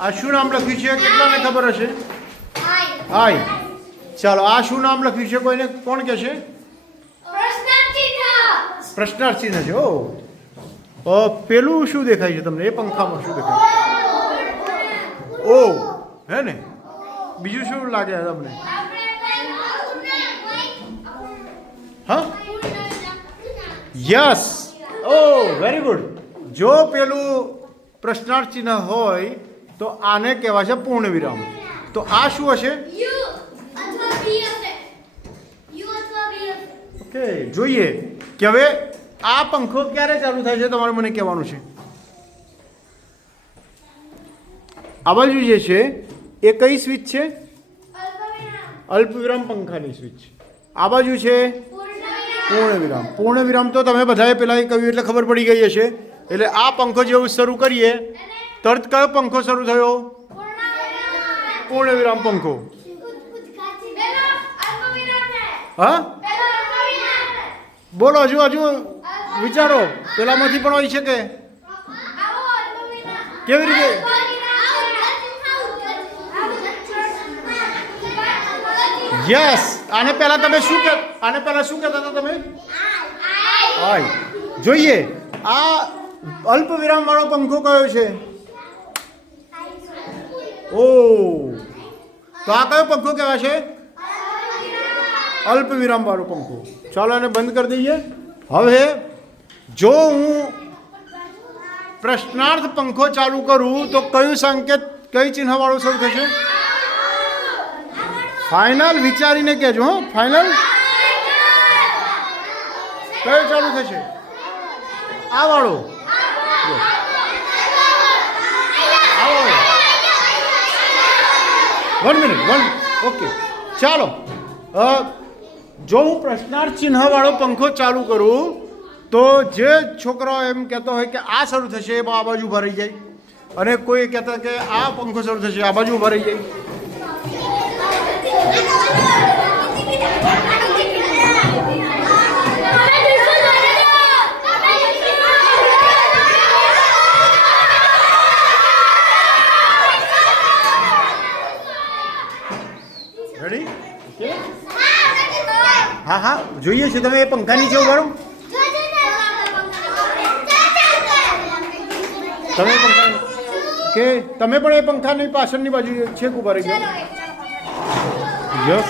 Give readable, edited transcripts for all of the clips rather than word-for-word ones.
આ શું નામ લખ્યું છે? કેટલાને ખબર હશે? આઈ. ચાલો, આ શું નામ લખ્યું છે? કોઈને કોણ કહે છે? પ્રશ્નાર્થ ચિહ્ન છે. ઓ પેલું શું દેખાય છે તમને? એ પંખામાં શું દેખાય? ઓ હે ને? બીજું શું લાગે તમને? હા, યસ. ઓ વેરી ગુડ. જો પેલું પ્રશ્નાર્થ ચિહ્ન હોય તો આને કહેવાય છે પૂર્ણ વિરામ. તો આ શું હશે? ઓકે, જોઈએ કે હવે આ પંખો ક્યારે ચાલુ થાય છે તમારે મને કહેવાનું છે. આ બાજુ જે છે એ કઈ સ્વિચ છે? અલ્પવિરામ પંખાની સ્વિચ. આ બાજુ છે પૂર્ણ વિરામ. પૂર્ણ વિરામ તો તમે બધાએ પહેલાં કહ્યું એટલે ખબર પડી ગઈ હશે. એટલે આ પંખો જેવું શરૂ કરીએ તરત કયો પંખો શરૂ થયો? પૂર્ણ વિરામ પંખો. હા, બોલો, હજુ વિચારો. પેલામાંથી પણ હોઈ શકે. કેવી રીતે? યસ. આને પહેલા તમે શું કહેતા હતા તમે? આઈ. જોઈએ આ અલ્પ વિરામ વાળો પંખો કયો છે? ઓ, તો આ કયો પંખો કહેવાય છે? અલ્પ વિરામ વાળો પંખો. ચાલો આને બંધ કરી દઈએ. હવે જો હું પ્રશ્નાર્થ પંખો ચાલુ કરું તો કયું સંકેત, કઈ ચિહ્ન વાળું શરૂ થશે? ફાઇનલ વિચારીને કહેજો. હો, ફાઇનલ કયો ચાલુ થશે? આ વાળો. આ વાળો. 1 મિનિટ. ઓકે, ચાલો. જો હું પ્રશ્નાર્થ ચિહ્ન વાળો પંખો ચાલુ કરું તો જે છોકરાઓ એમ કહેતો હોય કે આ શરૂ થશે એ આ બાજુ ઉભા રહી જાય, અને કોઈ કહેતા કે આ પંખો શરૂ થશે આ બાજુ ઉભા રહી જાય. રેડી? હા હા, જોઈએ છે. તમે એ પંખા નીચે ઉભા રહો. તમે પંખા કે તમે પણ એ પંખાની પાછળની બાજુ છેક ઉભા રહી જાઓ. યસ.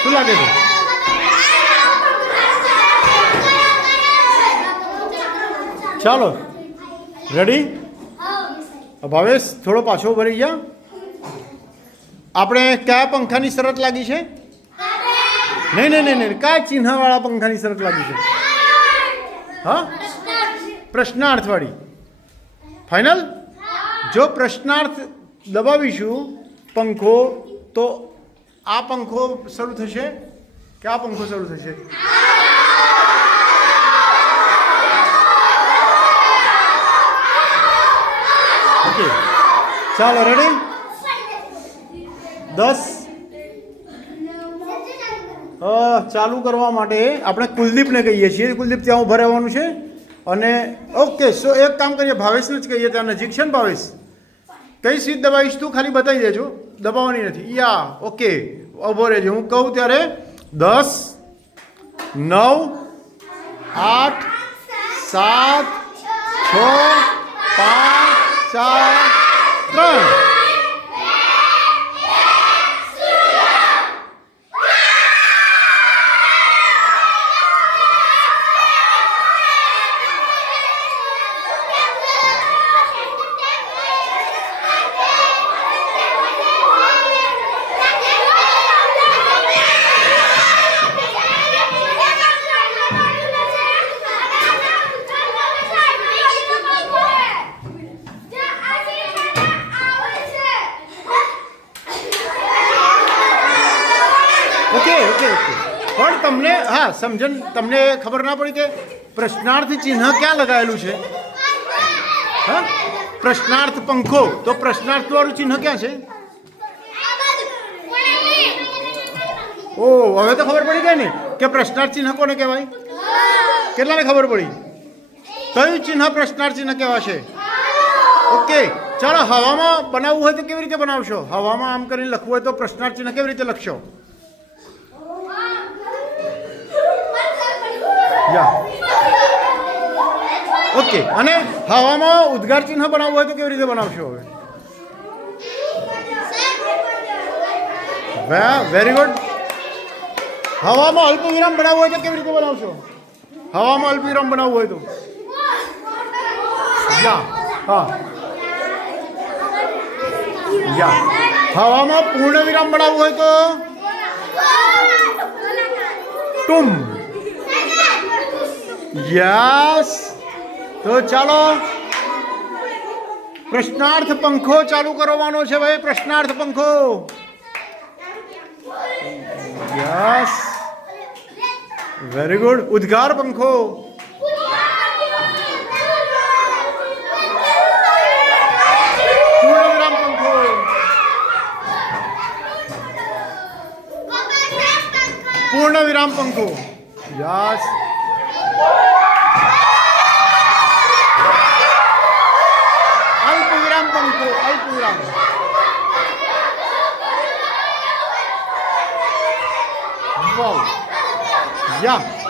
શું લાગે છે? ચાલો, રેડી? ભાવેશ થોડો પાછો ભરી ગયા. આપણે કયા પંખાની શરત લાગી છે? નહીં, કયા ચિહ્નવાળા પંખાની શરત લાગી છે? હા, પ્રશ્નાર્થ વાળી. ફાઇનલ? જો પ્રશ્નાર્થ દબાવીશું પંખો તો આ પંખો શરૂ થશે કે આ પંખો શરૂ થશે? ઓકે, ચાલો, રેડી? 10 ચાલુ કરવા માટે આપણે કુલદીપને કહીએ છીએ. કુલદીપ ત્યાં ઉભા રહેવાનું છે. અને ઓકે, સો એક કામ કરીએ, ભાવેશને જ કહીએ. ત્યાં નજીક છે ને ભાવેશ? કઈ સ્વિચ દબાવીશ તું ખાલી બતાવી દેજો. દબાવવાની નથી. યા ઓકે, ઉભો રહેજો. હું કહું ત્યારે 10, 9, 8, 7, 6, 5, 4, 3. પણ તમને સમજણ તમને ખબર ના પડી કે પ્રશ્નાર્થ ચિહ્ન ક્યાં લગાવેલું છે? હા, પ્રશ્નાર્થ પંખો, તો પ્રશ્નાર્થ વાળું ચિહ્ન ક્યાં છે? ઓ, હવે તો ખબર પડી ગઈ ને કે પ્રશ્નાર્થ ચિહ્ન કોને કહેવાય? કેટલાને ખબર પડી? કયું ચિહ્ન પ્રશ્નાર્થ ચિહ્ન કહેવાશે? ઓકે, ચાલો હવામાં બનાવવું હોય તો કેવી રીતે બનાવશો? હવામાં આમ કરીને લખવું હોય તો પ્રશ્નાર્થ ચિહ્ન કેવી રીતે લખશો? યા ઓકે, અને હવામાં ઉદ્ગાર ચિહ્ન બનાવવું હોય તો કેવી રીતે બનાવશો? હવે વેરી ગુડ. હવામાં અલ્પ વિરામ બનાવવું હોય તો કેવી રીતે બનાવશો? હવામાં અલ્પ વિરામ બનાવવું હોય તો યા હા યા. હવામાં પૂર્ણ વિરામ બનાવવું હોય તો ટુમ. યસ. તો ચાલો પ્રશ્નાર્થ પંખો ચાલુ કરવાનો છે ભાઈ. પ્રશ્નાર્થ પંખો. Yes very good. ઉદ્ગાર પંખો. પૂર્ણ વિરામ પંખો. પૂર્ણ વિરામ પંખો. યસ. અલ્પ વિરામ પંખો. અલ્પ વિરામ. વાવ. યા